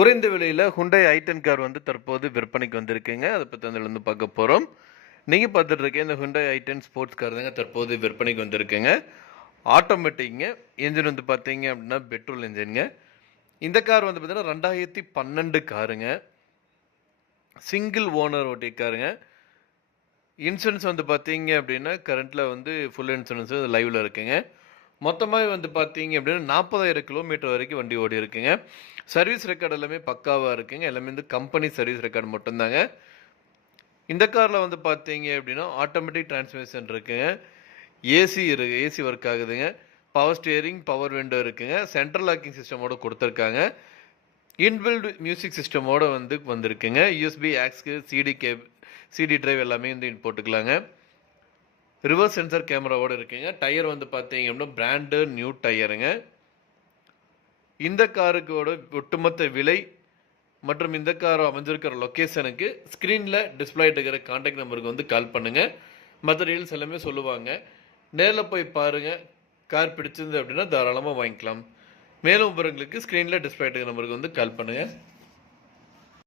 குறைந்த விலையில Hyundai i10 car வந்து தற்போது விற்பனைக்கு வந்திருக்குங்க. அத பத்தி தான் இதுல பார்க்க போறோம். நீங்க பார்த்துட்டு இருக்க இந்த Hyundai i10 ஸ்போர்ட்ஸ் கார் தாங்க தற்போது விற்பனைக்கு வந்திருக்குங்க. ஆட்டோமேட்டிக்ங்க. என்ஜின் வந்து பார்த்தீங்க அப்படின்னா பெட்ரோல் என்ஜின்ங்க. இந்த கார் வந்து பார்த்தீங்கன்னா 2012 காருங்க. சிங்கிள் ஓனர் ஓட்டிய காருங்க. இன்சூரன்ஸ் வந்து பார்த்தீங்க அப்படின்னா கரண்ட்ல வந்து ஃபுல் இன்சூரன்ஸ் லைவ்ல இருக்குங்க. மொத்தமாவே வந்து பார்த்தீங்க அப்படின்னா 40,000 கிலோமீட்டர் வரைக்கும் வண்டி ஓடி இருக்குங்க. சர்வீஸ் ரெக்கார்ட் எல்லாமே பக்காவா இருக்குங்க. எல்லாமே வந்து கம்பெனி சர்வீஸ் ரெக்கார்ட் மட்டும்தாங்க. இந்த கார்ல வந்து பார்த்தீங்க அப்படின்னா ஆட்டோமேட்டிக் டிரான்ஸ்மிஷன் இருக்குங்க. ஏசி ஒர்க் ஆகுதுங்க. பவர் ஸ்டியரிங், பவர் விண்டோ இருக்குங்க. சென்ட்ரல் லாக்கிங் சிஸ்டமோட கொடுத்துருக்காங்க. இன்பில்ட் மியூசிக் சிஸ்டமோட வந்திருக்குங்க. யூஎஸ்பி ஆக்ஸ்க்கு சிடி டிரைவ் எல்லாமே வந்து போட்டுக்கலாங்க. ரிவர்ஸ் சென்சார் கேமராவோட இருக்குங்க. டயர் வந்து பார்த்தீங்க அப்படின்னா பிராண்டு நியூ டயருங்க. இந்த காருக்கோட ஒட்டுமொத்த விலை மற்றும் இந்த கார் அமைஞ்சிருக்கிற லொக்கேஷனுக்கு ஸ்க்ரீனில் டிஸ்பிளே இருக்கிற கான்டாக்ட் நம்பருக்கு வந்து கால் பண்ணுங்கள். மற்ற டீல்ஸ் எல்லாமே சொல்லுவாங்க. நேரில் போய் பாருங்கள். கார் பிடிச்சிருந்து அப்படின்னா தாராளமாக வாங்கிக்கலாம். மேலும் விவரங்களுக்கு ஸ்க்ரீனில் டிஸ்பிளே இருக்கிற நம்பருக்கு வந்து கால் பண்ணுங்கள்.